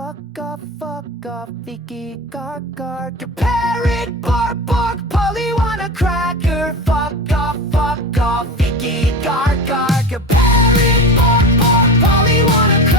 fuck off, Vicky, gark, gark. Your parrot, bark, bark, Polly want a cracker. Fuck off, Vicky, gark, gark. Your parrot, bark, bark, Polly want a